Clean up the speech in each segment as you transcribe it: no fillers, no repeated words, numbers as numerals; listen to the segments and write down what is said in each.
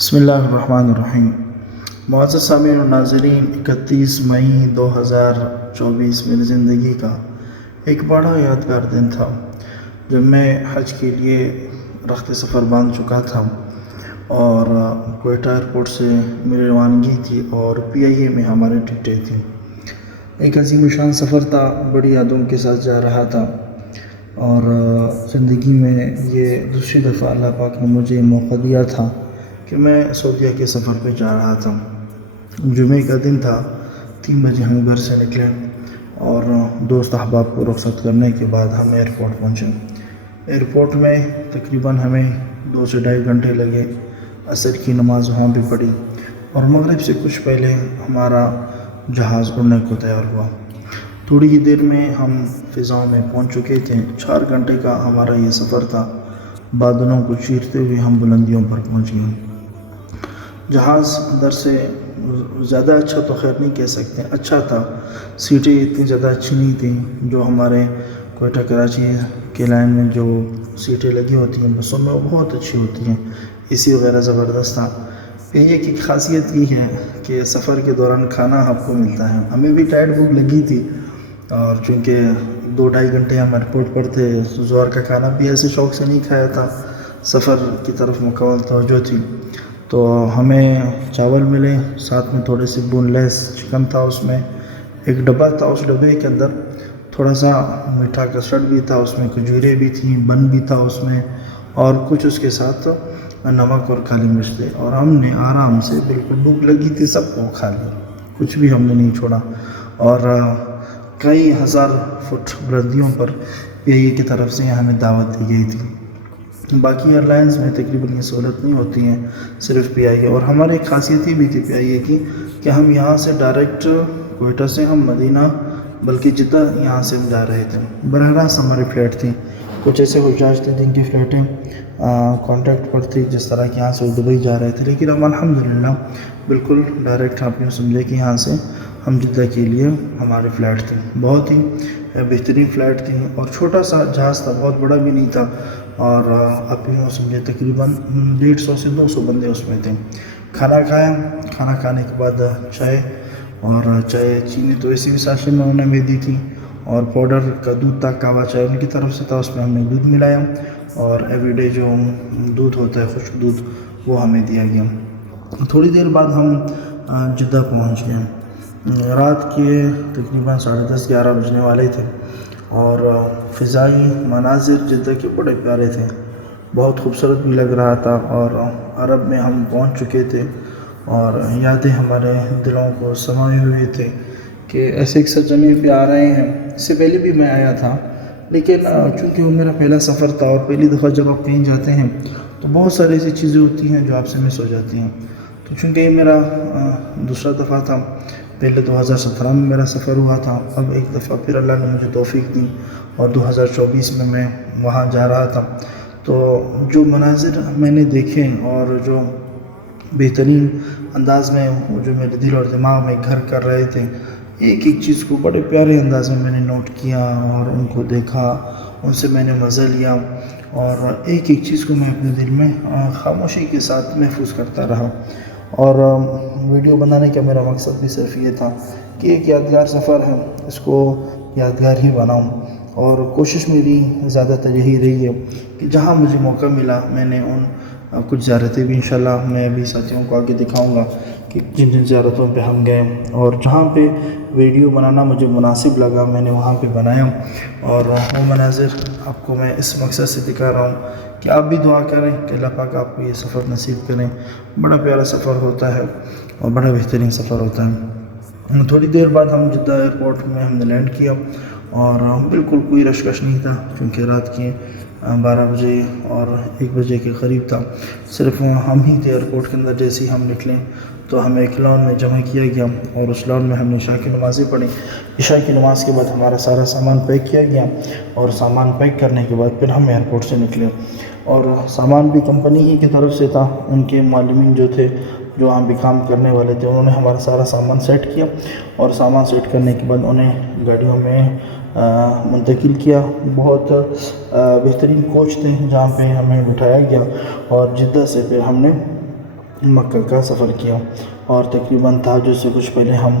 بسم اللہ الرحمن الرحیم۔ معزز سامعین و ناظرین، 31 مئی 2024 میری زندگی کا ایک بڑا یادگار دن تھا جب میں حج کے لیے رخت سفر باندھ چکا تھا اور کوئٹہ ایئرپورٹ سے میری روانگی تھی اور PIA میں ہماری ٹکٹیں تھیں۔ ایک عظیم شان سفر تھا، بڑی یادوں کے ساتھ جا رہا تھا اور زندگی میں یہ دوسری دفعہ اللہ پاک نے مجھے موقع دیا تھا کہ میں سعودیہ کے سفر پہ جا رہا تھا۔ جمعے کا دن تھا، 3 بجے ہم گھر سے نکلے اور دوست احباب کو رخصت کرنے کے بعد ہم ایئرپورٹ پہنچے۔ ایئرپورٹ میں تقریباً ہمیں 2 سے 2.5 گھنٹے لگے۔ عصر کی نماز وہاں بھی پڑھی اور مغرب سے کچھ پہلے ہمارا جہاز اڑنے کو تیار ہوا۔ تھوڑی ہی دیر میں ہم فضاؤں میں پہنچ چکے تھے۔ 4 گھنٹے کا ہمارا یہ سفر تھا۔ بادلوں کو چیرتے ہوئے ہم بلندیوں پر پہنچ گئے۔ جہاز اندر سے زیادہ اچھا تو خیر نہیں کہہ سکتے، اچھا تھا۔ سیٹیں اتنی زیادہ اچھی نہیں تھیں جو ہمارے کوئٹہ کراچی کے لائن میں جو سیٹیں لگی ہوتی ہیں بسوں میں، وہ بہت اچھی ہوتی ہیں۔ AC وغیرہ زبردست تھا۔ PIA کی خاصیت یہ ہے کہ سفر کے دوران کھانا آپ کو ملتا ہے۔ ہمیں بھی ٹائٹ بھوک لگی تھی اور چونکہ 2-2.5 گھنٹے ہم ایئرپورٹ پر تھے، ظہر کا کھانا بھی ایسے شوق سے نہیں کھایا تھا، سفر کی طرف مکمل توجہ تھی۔ تو ہمیں چاول ملے، ساتھ میں تھوڑے سے بون لیس چکن تھا، اس میں ایک ڈبہ تھا، اس ڈبے کے اندر تھوڑا سا میٹھا کسٹرڈ بھی تھا، اس میں کھجوریں بھی تھیں، بن بھی تھا اس میں، اور کچھ اس کے ساتھ نمک اور کالی مرچ تھے۔ اور ہم نے آرام سے، بالکل بھوک لگی تھی، سب کو کھا لیا، کچھ بھی ہم نے نہیں چھوڑا۔ اور کئی ہزار فٹ بلندیوں پر PIA کی طرف سے ہمیں دعوت دی گئی تھی۔ باقی ایئر لائنز میں تقریباً یہ سہولت نہیں ہوتی ہیں، صرف PIA۔ اور ہماری ایک خاصیت یہ بھی تھی PIA کی کہ ہم یہاں سے ڈائریکٹ کوئٹہ سے ہم مدینہ بلکہ جدہ یہاں سے ہم جا رہے تھے، براہ راست ہماری فلائٹ تھی۔ کچھ ایسے حجاج تھے جن کی فلائٹیں کانٹیکٹ پر تھی، جس طرح کہ یہاں سے دبئی جا رہے تھے، لیکن ہم الحمدللہ بالکل ڈائریکٹ آپ یوں سمجھے کہ یہاں سے ہم جدہ کے لیے ہماری فلائٹ تھی۔ بہت ہی بہترین فلائٹ تھی اور چھوٹا سا جہاز تھا، بہت بڑا بھی نہیں تھا، اور آپ یوں سمجھے تقریباً 150 سے 200 بندے اس میں تھے۔ کھانا کھایا، کھانا کھانے کے بعد چائے، اور چائے چینی تو اسی ساشن میں انہوں نے ہمیں دی تھی، اور پاؤڈر کا دودھ تھا، کعوہ چائے ان کی طرف سے تھا، اس میں ہم نے دودھ ملایا، اور ایوری ڈے جو دودھ ہوتا ہے خشک دودھ وہ ہمیں دیا گیا۔ تھوڑی دیر بعد ہم جدہ پہنچ گئے۔ رات کے تقریباً 10:30-11 بجنے والے تھے اور فضائی مناظر جدہ کے بڑے پیارے تھے، بہت خوبصورت بھی لگ رہا تھا، اور عرب میں ہم پہنچ چکے تھے اور یادیں ہمارے دلوں کو سمائے ہوئے تھے کہ ایسے ایک سرزمین پہ آ رہے ہیں۔ اس سے پہلے بھی میں آیا تھا، لیکن چونکہ وہ میرا پہلا سفر تھا اور پہلی دفعہ جب آپ کہیں جاتے ہیں تو بہت ساری ایسی چیزیں ہوتی ہیں جو آپ سے مس ہو جاتی ہیں۔ تو چونکہ یہ میرا دوسرا دفعہ تھا، پہلے 2017 میں میرا سفر ہوا تھا، اب ایک دفعہ پھر اللہ نے مجھے توفیق دی اور 2024 میں وہاں جا رہا تھا۔ تو جو مناظر میں نے دیکھے اور جو بہترین انداز میں جو میرے دل اور دماغ میں گھر کر رہے تھے، ایک ایک چیز کو بڑے پیارے انداز میں نے نوٹ کیا اور ان کو دیکھا، ان سے میں نے مزہ لیا، اور ایک ایک چیز کو میں اپنے دل میں خاموشی کے ساتھ محفوظ کرتا رہا۔ اور ویڈیو بنانے کا میرا مقصد بھی صرف یہ تھا کہ ایک یادگار سفر ہے، اس کو یادگار ہی بناؤں، اور کوشش میری زیادہ تر یہی رہی ہے کہ جہاں مجھے موقع ملا میں نے ان کچھ زیارتیں بھی انشاءاللہ میں بھی ساتھیوں کو آگے دکھاؤں گا کہ جن جن زیارتوں پہ ہم گئے، اور جہاں پہ ویڈیو بنانا مجھے مناسب لگا میں نے وہاں پہ بنایا، اور وہ مناظر آپ کو میں اس مقصد سے دکھا رہا ہوں کہ آپ بھی دعا کریں کہ اللہ پاک آپ کو یہ سفر نصیب کریں۔ بڑا پیارا سفر ہوتا ہے اور بڑا بہترین سفر ہوتا ہے۔ تھوڑی دیر بعد ہم جدہ ایئرپورٹ میں ہم نے لینڈ کیا اور بالکل کوئی رشکش نہیں تھا، کیونکہ رات کے 12 بجے اور 1 بجے کے قریب تھا، صرف ہم ہی تھے ایئرپورٹ کے اندر۔ جیسے ہی ہم نکلے تو ہمیں ایک لان میں جمع کیا گیا اور اس لان میں ہم نے عشاء کی نمازیں پڑھی۔ عشاء کی نماز کے بعد ہمارا سارا سامان پیک کیا گیا، اور سامان پیک کرنے کے بعد پھر ہم ایئرپورٹ سے نکلے، اور سامان بھی کمپنی ہی کی طرف سے تھا، ان کے معلمین جو تھے جو وہاں بھی کام کرنے والے تھے انہوں نے ہمارا سارا سامان سیٹ کیا، اور سامان سیٹ کرنے کے بعد انہیں گاڑیوں میں منتقل کیا۔ بہت بہترین کوچ تھے جہاں پہ ہمیں بٹھایا گیا، اور جدہ سے پھر ہم نے مکہ کا سفر کیا، اور تقریباً تہجد سے کچھ پہلے ہم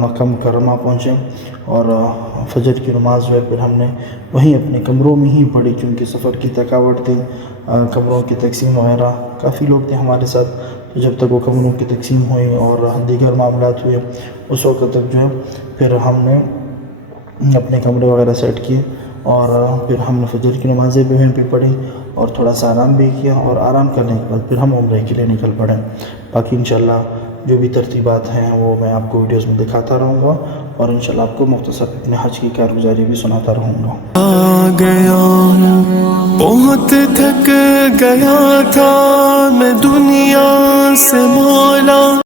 مکہ مکرمہ پہنچے، اور فجر کی نماز جو ہے پھر ہم نے وہیں اپنے کمروں میں ہی پڑھی، کیونکہ سفر کی تھکاوٹ تھی، کمروں کی تقسیم وغیرہ کافی لوگ تھے ہمارے ساتھ، تو جب تک وہ کمروں کی تقسیم ہوئی اور دیگر معاملات ہوئے اس وقت تک جو ہے پھر ہم نے اپنے کمرے وغیرہ سیٹ کیے، اور پھر ہم نے فجر کی نمازیں بھی وہیں پہ پڑھی اور تھوڑا سا آرام بھی کیا، اور آرام کرنے کے بعد پھر ہم عمرے کے لیے نکل پڑے۔ باقی انشاءاللہ جو بھی ترتیبات ہیں وہ میں آپ کو ویڈیوز میں دکھاتا رہوں گا، اور انشاءاللہ آپ کو مختصر اپنے حج کی کارگزاری بھی سناتا رہوں گا۔ آ گیا بہت تھک گیا تھا میں دنیا سے مولا۔